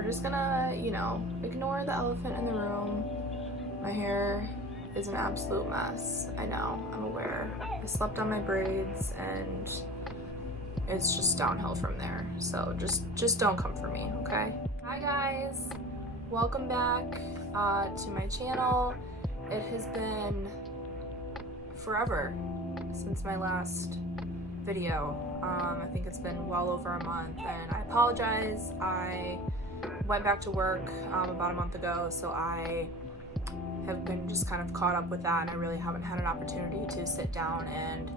we're just gonna, you know, ignore the elephant in the room. My hair is an absolute mess. I know, I'm aware. I slept on my braids and it's just downhill from there. So just don't come for me, okay? Hi guys, welcome back to my channel. It has been forever since my last video. I think it's been well over a month, and I apologize. I went back to work about a month ago, so I have been just kind of caught up with that, and I really haven't had an opportunity to sit down and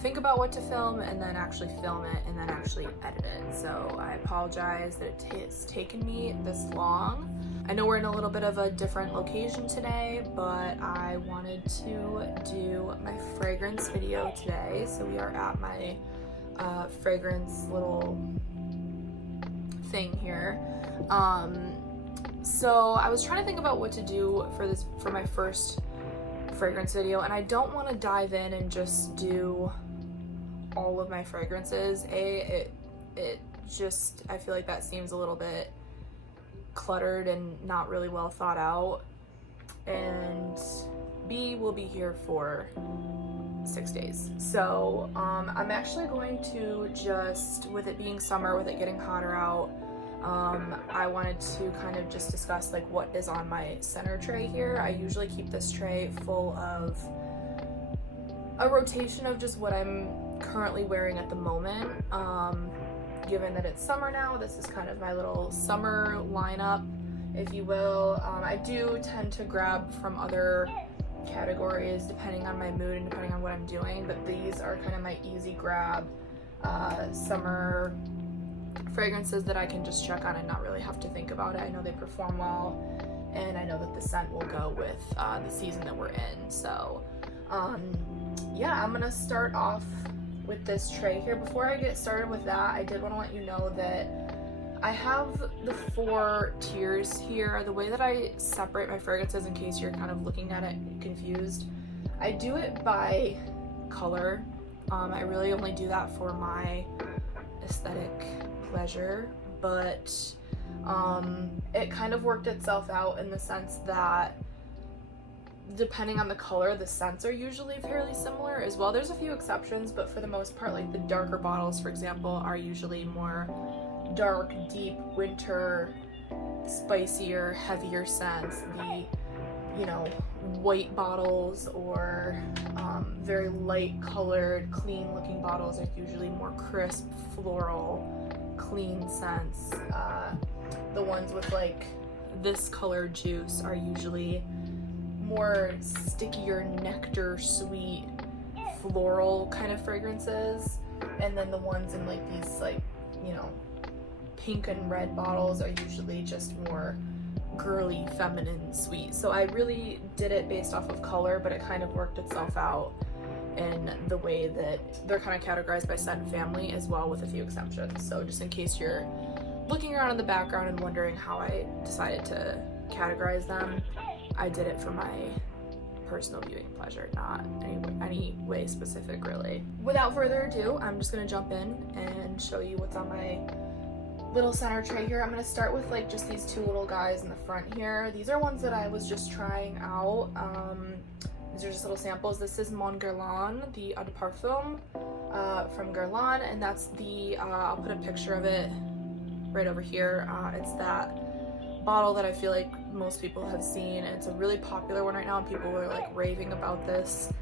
think about what to film and then actually film it and then actually edit it. So I apologize that it's taken me this long. I know we're in a little bit of a different location today, but I wanted to do my fragrance video today. So we are at my fragrance little thing here. So I was trying to think about what to do for my first fragrance video, and I don't want to dive in and just do all of my fragrances. I feel like that seems a little bit cluttered and not really well thought out, and B, will be here for 6 days. So I'm actually going to just, with it being summer, with it getting hotter out, I wanted to kind of just discuss like what is on my center tray here. I usually keep this tray full of a rotation of just what I'm currently wearing at the moment. Given that it's summer now, this is kind of my little summer lineup, if you will. I do tend to grab from other categories depending on my mood and depending on what I'm doing, but these are kind of my easy grab summer fragrances that I can just check on and not really have to think about it. I know they perform well, and I know that the scent will go with the season that we're in. So yeah, I'm gonna start off with this tray here. Before I get started with that, I did want to let you know that I have the 4 tiers here. The way that I separate my fragrances, in case you're kind of looking at it confused, I do it by color. I really only do that for my aesthetic pleasure, but it kind of worked itself out in the sense that depending on the color, the scents are usually fairly similar as well. There's a few exceptions, but for the most part, like the darker bottles, for example, are usually more dark, deep, winter, spicier, heavier scents. The, you know, white bottles or very light colored, clean looking bottles are usually more crisp, floral, clean scents. The ones with like this colored juice are usually more stickier, nectar, sweet, floral kind of fragrances. And then the ones in like these, like, you know, pink and red bottles are usually just more girly, feminine, sweet. So I really did it based off of color, but it kind of worked itself out in the way that they're kind of categorized by scent family as well, with a few exceptions. So just in case you're looking around in the background and wondering how I decided to categorize them, I did it for my personal viewing pleasure, not any way specific, really. Without further ado, I'm just gonna jump in and show you what's on my little center tray here. I'm gonna start with like just these 2 little guys in the front here. These are ones that I was just trying out. These are just little samples. This is Mon Guerlain, the eau de parfum from Guerlain, and that's the, I'll put a picture of it right over here. It's that bottle that I feel like most people have seen, and it's a really popular one right now, and people are like raving about this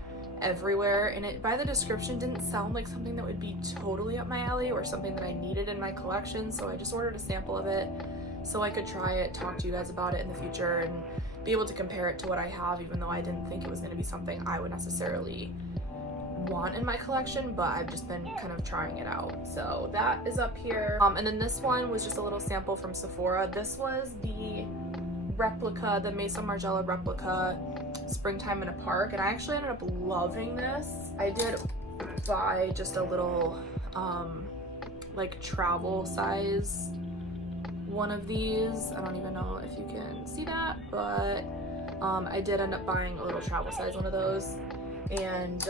everywhere. And it, by the description, didn't sound like something that would be totally up my alley or something that I needed in my collection, so I just ordered a sample of it so I could try it, talk to you guys about it in the future, and be able to compare it to what I have, even though I didn't think it was going to be something I would necessarily want in my collection, but I've just been kind of trying it out. So that is up here. And then this one was just a little sample from Sephora. This was the Replica, the Maison Margiela Replica Springtime in a Park, and I actually ended up loving this. I did buy just a little like travel size one of these. I don't even know if you can see that, but I did end up buying a little travel size one of those, and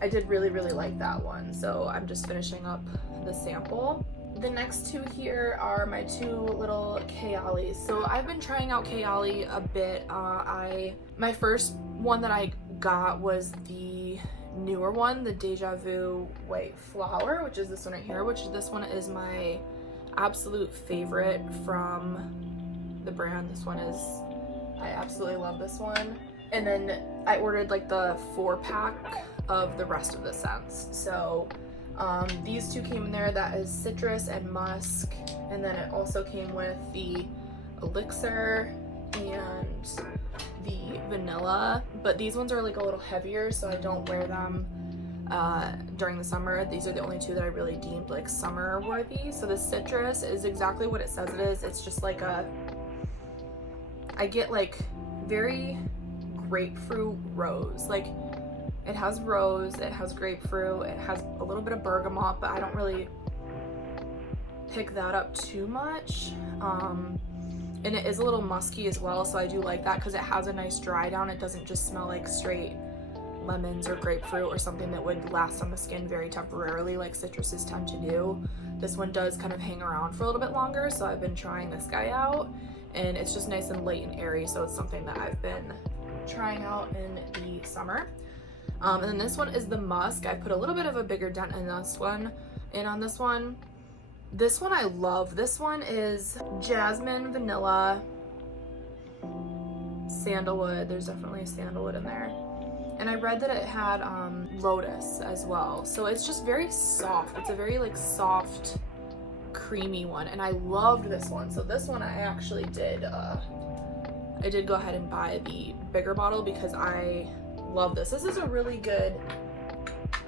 I did really like that one. So I'm just finishing up the sample. The next two here are my two little Kayalis. So I've been trying out Kayali a bit. My first one that I got was the newer one, the Déjà Vu White Flower, which is this one right here, which this one is my absolute favorite from the brand. This one is, I absolutely love this one. And then I ordered like the 4-pack of the rest of the scents. So these two came in there, that is Citrus and Musk, and then it also came with the Elixir and the Vanilla, but these ones are like a little heavier, so I don't wear them during the summer. These are the only two that I really deemed like summer worthy. So the Citrus is exactly what it says it is. It's just like I get like very grapefruit rose, like it has rose, it has grapefruit, it has a little bit of bergamot, but I don't really pick that up too much. And it is a little musky as well, so I do like that because it has a nice dry down. It doesn't just smell like straight lemons or grapefruit or something that would last on the skin very temporarily like citruses tend to do. This one does kind of hang around for a little bit longer, so I've been trying this guy out, and it's just nice and light and airy, so it's something that I've been trying out in the summer. And then this one is the Musk. I put a little bit of a bigger dent in this one, and on this one I love. This one is jasmine, vanilla, sandalwood. There's definitely a sandalwood in there. And I read that it had lotus as well. So it's just very soft. It's a very like soft, creamy one. And I loved this one. So this one I actually did, I did go ahead and buy the bigger bottle because I love this. This is a really good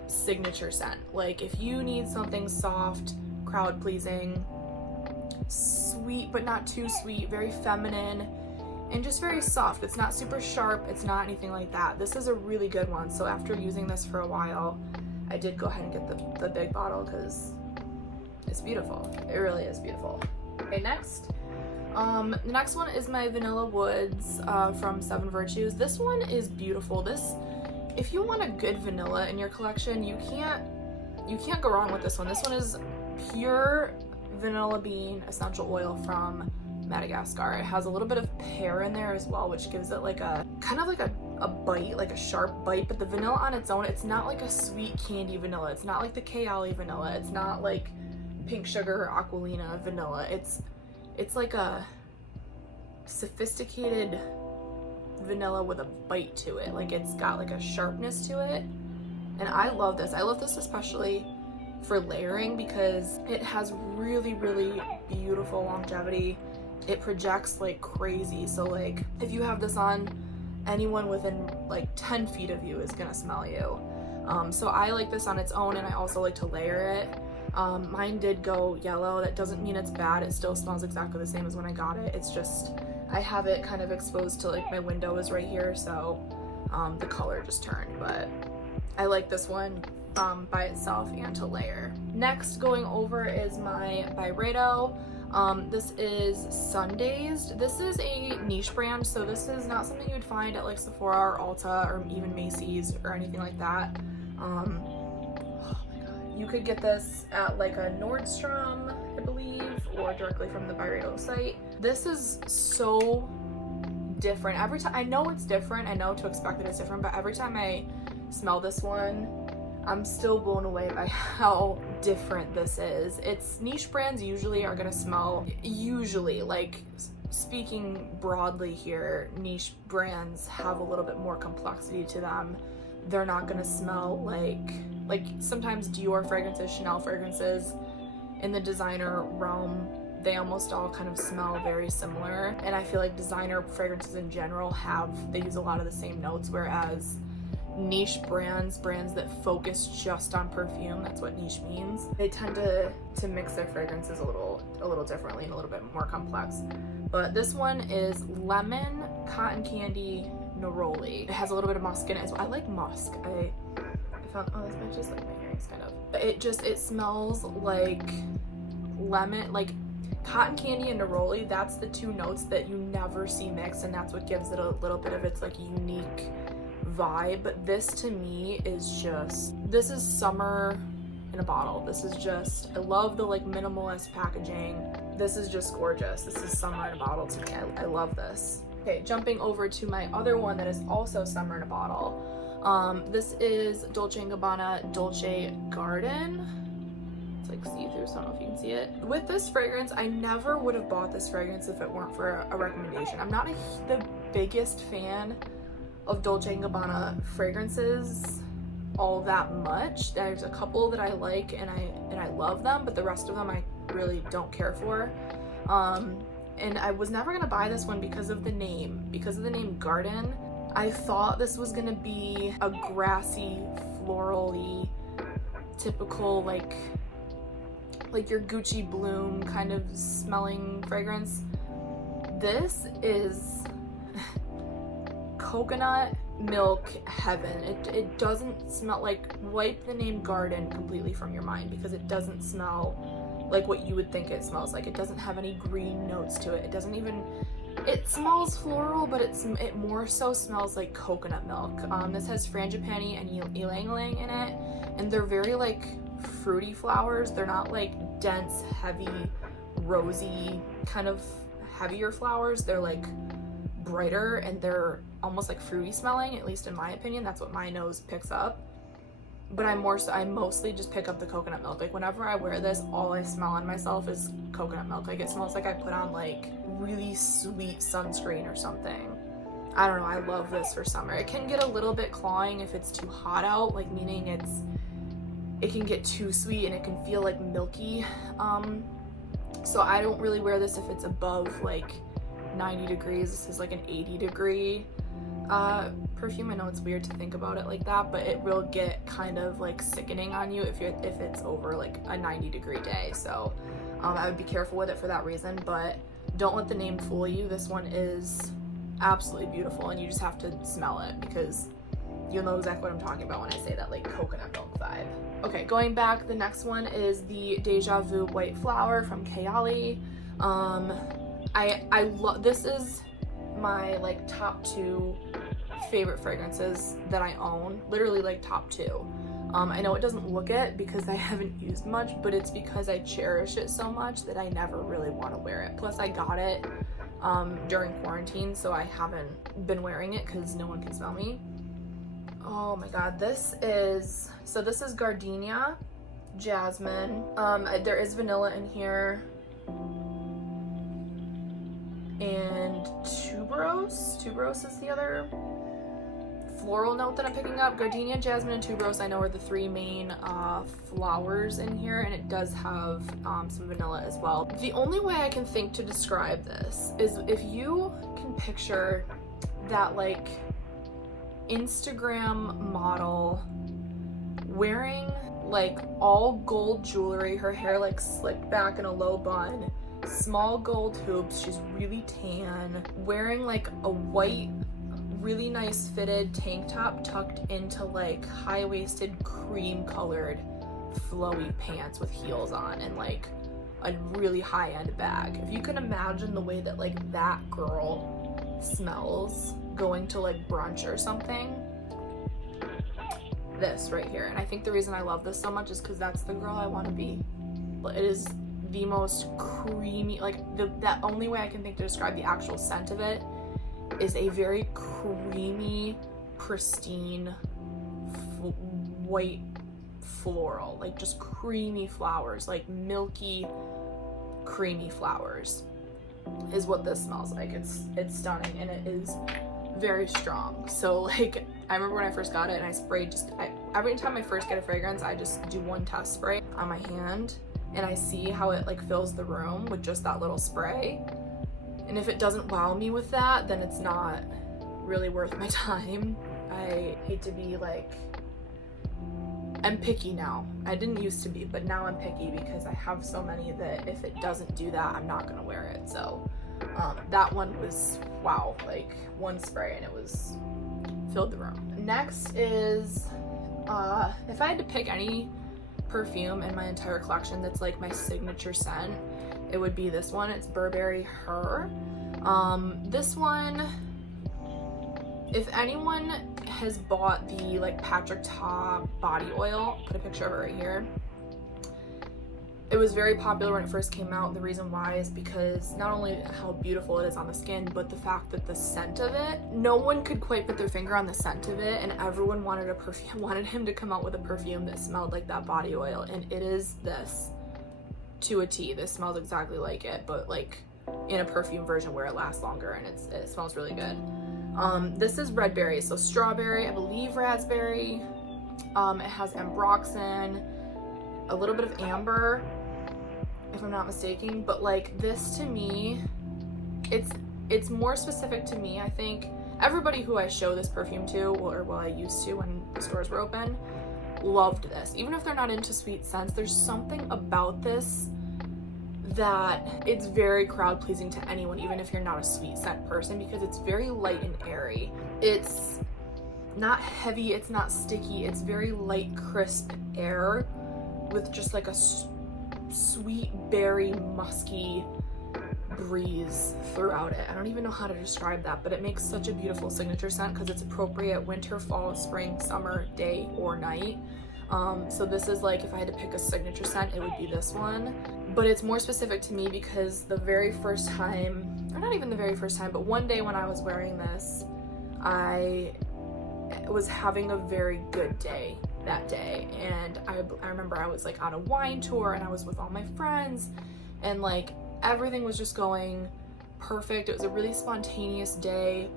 signature scent. Like if you need something soft, crowd pleasing, sweet but not too sweet, very feminine, and just very soft. It's not super sharp, it's not anything like that. This is a really good one. So after using this for a while, I did go ahead and get the big bottle because it's beautiful. It really is beautiful. Okay, next. The next one is my Vanilla Woods from Seven Virtues. This one is beautiful. This, if you want a good vanilla in your collection, you can't go wrong with this one. This one is pure vanilla bean essential oil from Madagascar. It has a little bit of pear in there as well, which gives it like a kind of like a bite, like a sharp bite. But the vanilla on its own, it's not like a sweet candy vanilla. It's not like the Kayali vanilla. It's not like pink sugar or Aquilina vanilla. It's like a sophisticated vanilla with a bite to it. Like it's got like a sharpness to it. And I love this. I love this especially for layering because it has really, really beautiful longevity. It projects like crazy. So like if you have this on, anyone within like 10 feet of you is gonna smell you. So I like this on its own, and I also like to layer it. Mine did go yellow. That doesn't mean it's bad. It still smells exactly the same as when I got it. It's just I have it kind of exposed to like my window is right here, so the color just turned. But I like this one by itself and to layer. Next, going over is my Byredo. This is Sundazed. This is a niche brand, so this is not something you would find at like Sephora or Ulta or even Macy's or anything like that. You could get this at like a Nordstrom, I believe, or directly from the Byredo site. This is so different. Every time, I know it's different, I know to expect that it's different, but every time I smell this one, I'm still blown away by how different this is. It's niche brands usually are gonna smell, like speaking broadly here, niche brands have a little bit more complexity to them. They're not gonna smell like sometimes Dior fragrances, Chanel fragrances, in the designer realm, they almost all kind of smell very similar. And I feel like designer fragrances in general they use a lot of the same notes, whereas niche brands that focus just on perfume, that's what niche means, they tend to mix their fragrances a little differently and a little bit more complex. But this one is lemon, cotton candy, neroli. It has a little bit of musk in it as well. I like musk. I found, oh, this matches like my earrings kind of. But it smells like lemon, like cotton candy and neroli. That's the two notes that you never see mixed, and that's what gives it a little bit of its like unique vibe. But this to me is just, this is summer in a bottle. This is just, I love the like minimalist packaging. This is just gorgeous. This is summer in a bottle to me. I love this. Okay, jumping over to my other one that is also summer in a bottle. This is Dolce & Gabbana Dolce Garden. It's like see-through, so I don't know if you can see it. With this fragrance, I never would have bought this fragrance if it weren't for a recommendation. I'm not the biggest fan of Dolce & Gabbana fragrances all that much. There's a couple that I like and I love them, but the rest of them I really don't care for. And I was never gonna buy this one because of the name Garden. I thought this was gonna be a grassy, floral-y, typical like your Gucci Bloom kind of smelling fragrance. This is coconut milk heaven. It doesn't smell like, wipe the name Garden completely from your mind because it doesn't smell like what you would think it smells like. It doesn't have any green notes to it. It doesn't even, it smells floral, but it more so smells like coconut milk. This has frangipani and ylang ylang in it, and they're very like fruity flowers. They're not like dense, heavy, rosy, kind of heavier flowers. They're like brighter and they're almost like fruity smelling, at least in my opinion. That's what my nose picks up. But I mostly just pick up the coconut milk. Like whenever I wear this, all I smell on myself is coconut milk. Like it smells like I put on like really sweet sunscreen or something. I don't know, I love this for summer. It can get a little bit cloying if it's too hot out, like meaning it can get too sweet and it can feel like milky. So I don't really wear this if it's above like 90 degrees. This is like an 80 degree perfume. I know it's weird to think about it like that, but it will get kind of like sickening on you if it's over like a 90 degree day. So I would be careful with it for that reason, but don't let the name fool you. This one is absolutely beautiful and you just have to smell it because you'll know exactly what I'm talking about when I say that like coconut milk vibe. Okay, going back, the next one is the Déjà Vu White Flower from Kayali. I love, this is my like top 2 favorite fragrances that I own, literally like top 2. I know it doesn't look it because I haven't used much, but it's because I cherish it so much that I never really want to wear it. Plus I got it during quarantine, so I haven't been wearing it because no one can smell me. Oh my god, this is gardenia, jasmine, there is vanilla in here, and tuberose is the other floral note that I'm picking up. Gardenia, jasmine, and tuberose I know are the 3 main flowers in here, and it does have some vanilla as well. The only way I can think to describe this is if you can picture that like Instagram model wearing like all gold jewelry, her hair like slicked back in a low bun, small gold hoops, she's really tan, wearing like a white really nice fitted tank top tucked into like high-waisted cream colored flowy pants with heels on and like a really high-end bag. If you can imagine the way that like that girl smells going to like brunch or something, this right here. And I think the reason I love this so much is because that's the girl I want to be. It is the most creamy, like that only way I can think to describe the actual scent of it is a very creamy, pristine, white floral, like just creamy flowers, like milky, creamy flowers is what this smells like. It's stunning and it is very strong. So like I remember when I first got it and I sprayed every time I first get a fragrance, I just do 1 test spray on my hand and I see how it like fills the room with just that little spray. And if it doesn't wow me with that, then it's not really worth my time. I hate to be like, I'm picky now. I didn't used to be, but now I'm picky because I have so many that if it doesn't do that, I'm not gonna wear it. So that one was, wow, like 1 spray and it was filled the room. Next is, if I had to pick any perfume in my entire collection that's like my signature scent, it would be this one. It's Burberry Her. This one, if anyone has bought the like Patrick Ta body oil, I'll put a picture of it right here. It was very popular when it first came out. The reason why is because not only how beautiful it is on the skin, but the fact that the scent of it, no one could quite put their finger on the scent of it, and everyone wanted a perfume, wanted him to come out with a perfume that smelled like that body oil, and it is this to a T. This smells exactly like it, but like in a perfume version where it lasts longer, and it smells really good. This is red berry, so strawberry, I believe raspberry. It has ambroxan, a little bit of amber, if I'm not mistaken, but like this to me, it's more specific to me. I think everybody who I show this perfume to, or well, I used to when the stores were open, loved this. Even if they're not into sweet scents, there's something about this that it's very crowd pleasing to anyone, even if you're not a sweet scent person, because it's very light and airy. It's not heavy, it's not sticky, it's very light, crisp air with just like a sweet berry musky breeze throughout it. I don't even know how to describe that, but it makes such a beautiful signature scent because it's appropriate winter, fall, spring, summer, day or night. So this is like, if I had to pick a signature scent, it would be this one. But it's more specific to me because the very first time, or not even the very first time, but one day when I was wearing this, I was having a very good day that day, and I remember I was like on a wine tour and I was with all my friends, and like everything was just going perfect. It was a really spontaneous day,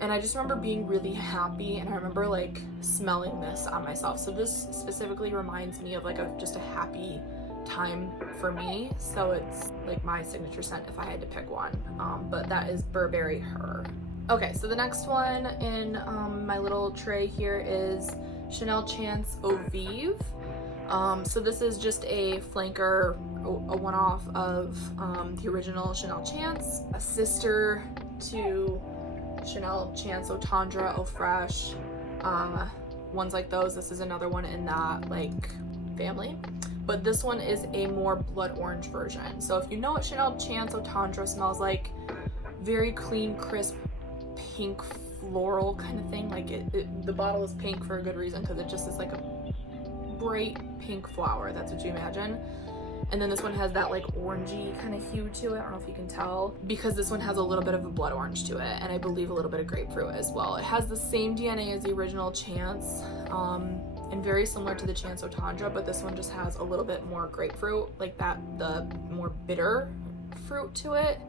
and I just remember being really happy, and I remember like smelling this on myself. So this specifically reminds me of like just a happy time for me, so it's like my signature scent if I had to pick one. But that is Burberry Her. Okay, so the next one in my little tray here is Chanel Chance Eau Vive. So this is just a flanker, a one-off of the original Chanel Chance, a sister to Chanel Chance Eau Tendre, Eau Fresh, ones like those. This is another one in that like family, but this one is a more blood orange version. So if you know what Chanel Chance Eau Tendre smells like, very clean, crisp, pink floral kind of thing. Like the bottle is pink for a good reason, because it just is like a bright pink flower. That's what you imagine. And then this one has that like orangey kind of hue to it. I don't know if you can tell, because this one has a little bit of a blood orange to it, and I believe a little bit of grapefruit as well. It has the same DNA as the original Chance, and very similar to the Chance Eau Tendre, but this one just has a little bit more grapefruit, like that, the more bitter fruit to it,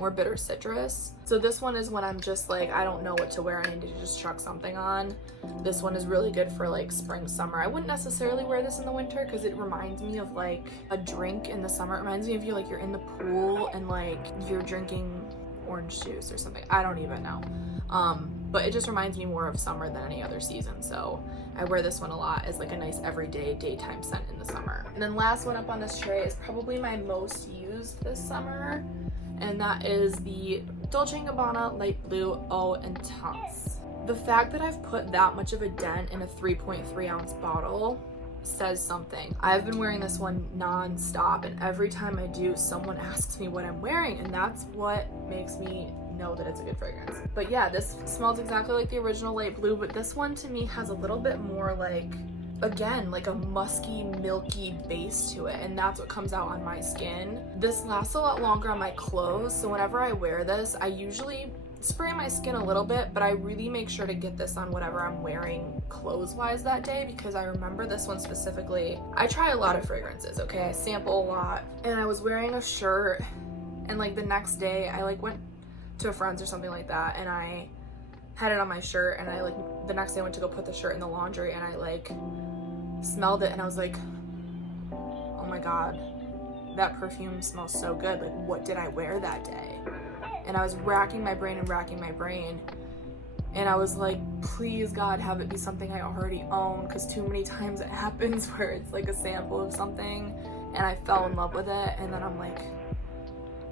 more bitter citrus. So this one is when I'm just like, I don't know what to wear, I need to just chuck something on. This one is really good for like spring, summer. I wouldn't necessarily wear this in the winter because it reminds me of like a drink in the summer. It reminds me of you, like you're in the pool and like you're drinking orange juice or something. I don't even know. But it just reminds me more of summer than any other season. So I wear this one a lot as like a nice everyday daytime scent in the summer. And then last one up on this tray is probably my most used this summer, and that is the Dolce & Gabbana Light Blue Eau Intense. The fact that I've put that much of a dent in a 3.3 ounce bottle says something. I've been wearing this one non-stop, and every time I do, someone asks me what I'm wearing, and that's what makes me know that it's a good fragrance. But yeah, this smells exactly like the original light blue, but this one to me has a little bit more like, again, like a musky, milky base to it, and that's what comes out on my skin. This lasts a lot longer on my clothes, so whenever I wear this, I usually spray my skin a little bit, but I really make sure to get this on whatever I'm wearing clothes-wise that day, because I remember this one specifically. I try a lot of fragrances, okay? I sample a lot, and I was wearing a shirt, and like the next day, I like went to a friend's or something like that, and I had it on my shirt, and I like the next day I went to go put the shirt in the laundry, and I like smelled it, and I was like, oh my god, that perfume smells so good. Like, what did I wear that day? And I was racking my brain, and I was like, please God, have it be something I already own, because too many times it happens where it's like a sample of something and I fell in love with it, and then I'm like,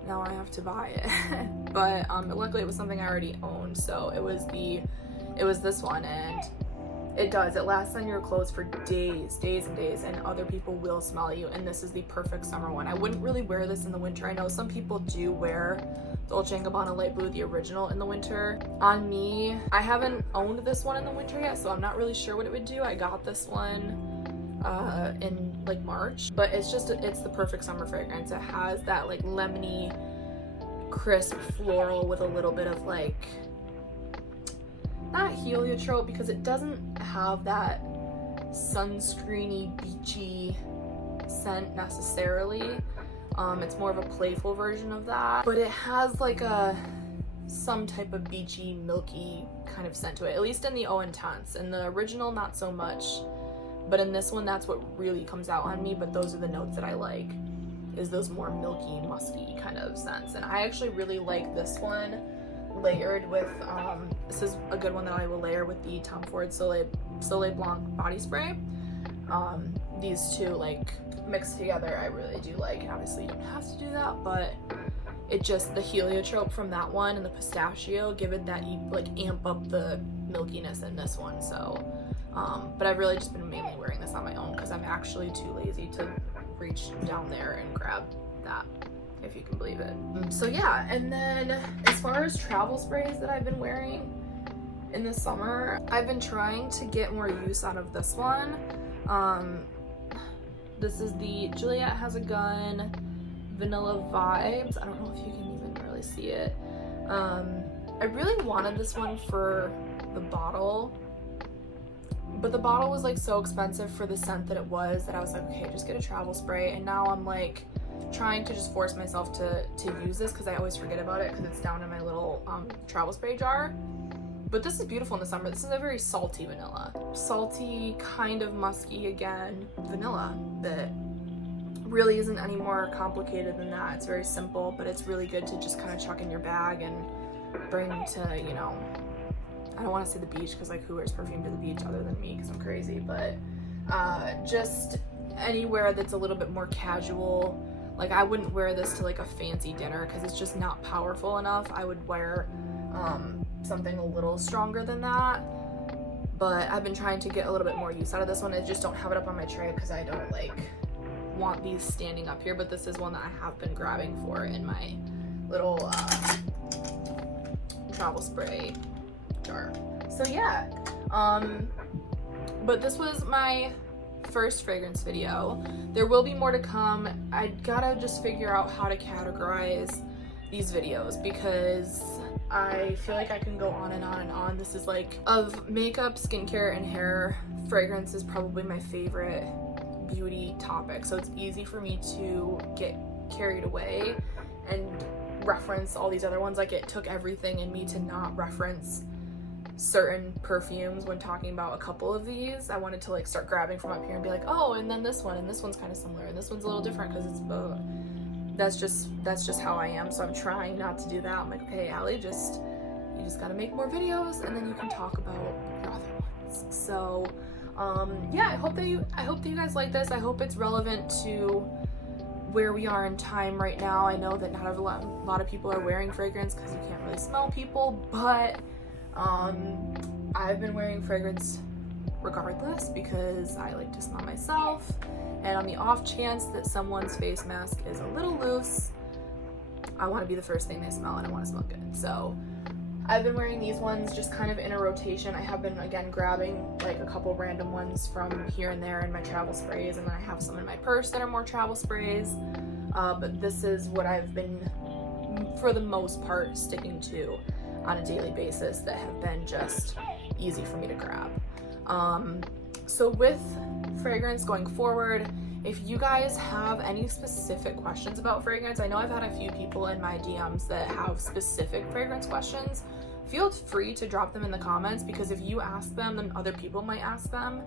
now I have to buy it. But luckily it was something I already owned, so it was this one, and it lasts on your clothes for days and days, and other people will smell you, and this is the perfect summer one. I wouldn't really wear this in the winter. I know some people do wear Dolce & Gabbana Light Blue, the original, in the winter. On me, I haven't owned this one in the winter yet, so I'm not really sure what it would do. I got this one in like March, but it's the perfect summer fragrance. It has that like lemony, crisp floral with a little bit of like, not heliotrope, because it doesn't have that sunscreeny, beachy scent necessarily. It's more of a playful version of that, but it has like some type of beachy, milky kind of scent to it, at least in the Eau Intense. In the original, not so much, but in this one, that's what really comes out on me. But those are the notes that I like, is those more milky, musky kind of scents. And I actually really like this one layered with, this is a good one that I will layer with the Tom Ford Soleil Blanc body spray. These two like mixed together I really do like, and obviously you don't have to do that, but it just, the heliotrope from that one and the pistachio give it that, like, amp up the milkiness in this one. So but I've really just been mainly wearing this on my own because I'm actually too lazy to reach down there and grab that, if you can believe it. So yeah, and then as far as travel sprays that I've been wearing in the summer, I've been trying to get more use out of this one. This is the Juliette Has a Gun Vanilla Vibes. I don't know if you can even really see it. I really wanted this one for the bottle, but the bottle was like so expensive for the scent that it was, that I was like, okay, just get a travel spray. And now I'm like trying to just force myself to use this, because I always forget about it because it's down in my little travel spray jar. But this is beautiful in the summer. This is a very salty vanilla. Salty, kind of musky again, vanilla that really isn't any more complicated than that. It's very simple, but it's really good to just kind of chuck in your bag and bring to, you know, I don't want to say the beach, because like who wears perfume to the beach other than me, because I'm crazy, but just anywhere that's a little bit more casual. Like I wouldn't wear this to like a fancy dinner because it's just not powerful enough. I would wear something a little stronger than that, but I've been trying to get a little bit more use out of this one. I just don't have it up on my tray because I don't like want these standing up here, but this is one that I have been grabbing for in my little travel spray jar. So yeah, but this was my first fragrance video. There will be more to come. I gotta just figure out how to categorize these videos because I feel like I can go on and on and on. This is like, of makeup, skincare, and hair, fragrance is probably my favorite beauty topic. So it's easy for me to get carried away and reference all these other ones. Like it took everything in me to not reference certain perfumes when talking about a couple of these. I wanted to like start grabbing from up here and be like, oh, and then this one, and this one's kind of similar, and this one's a little different because it's both. That's just how I am. So I'm trying not to do that. I'm like, okay, Allie, you just gotta make more videos and then you can talk about your other ones. So yeah, I hope that you guys like this. I hope it's relevant to where we are in time right now. I know that not a lot of people are wearing fragrance because you can't really smell people, but I've been wearing fragrance regardless because I like to smell myself, and on the off chance that someone's face mask is a little loose, I want to be the first thing they smell and I want to smell good. So I've been wearing these ones just kind of in a rotation. I have been again grabbing like a couple random ones from here and there in my travel sprays, and then I have some in my purse that are more travel sprays, but this is what I've been for the most part sticking to on a daily basis that have been just easy for me to grab. So with fragrance going forward, if you guys have any specific questions about fragrance, I know I've had a few people in my DMs that have specific fragrance questions. Feel free to drop them in the comments, because if you ask them, then other people might ask them,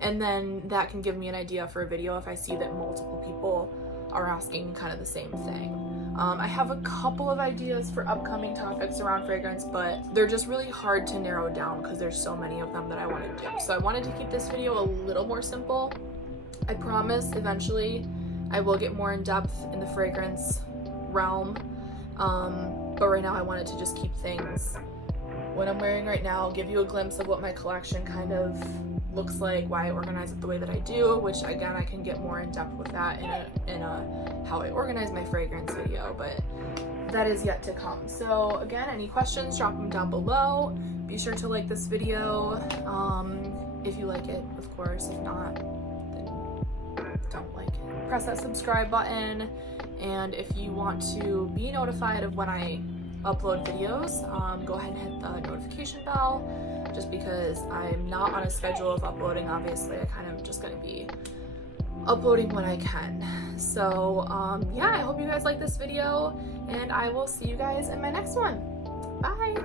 and then that can give me an idea for a video if I see that multiple people are asking kind of the same thing. I have a couple of ideas for upcoming topics around fragrance, but they're just really hard to narrow down because there's so many of them that I want to do. So I wanted to keep this video a little more simple. I promise eventually I will get more in depth in the fragrance realm, but right now I wanted to just keep things what I'm wearing right now, give you a glimpse of what my collection kind of looks like, why I organize it the way that I do, which again I can get more in depth with that in a how I organize my fragrance video, but that is yet to come. So again, any questions, drop them down below. Be sure to like this video if you like it, of course. If not, then press that subscribe button, and if you want to be notified of when I upload videos, go ahead and hit the notification bell, just because I'm not on a schedule of uploading. Obviously, I kind of just gonna be uploading when I can. So yeah, I hope you guys like this video, and I will see you guys in my next one. Bye.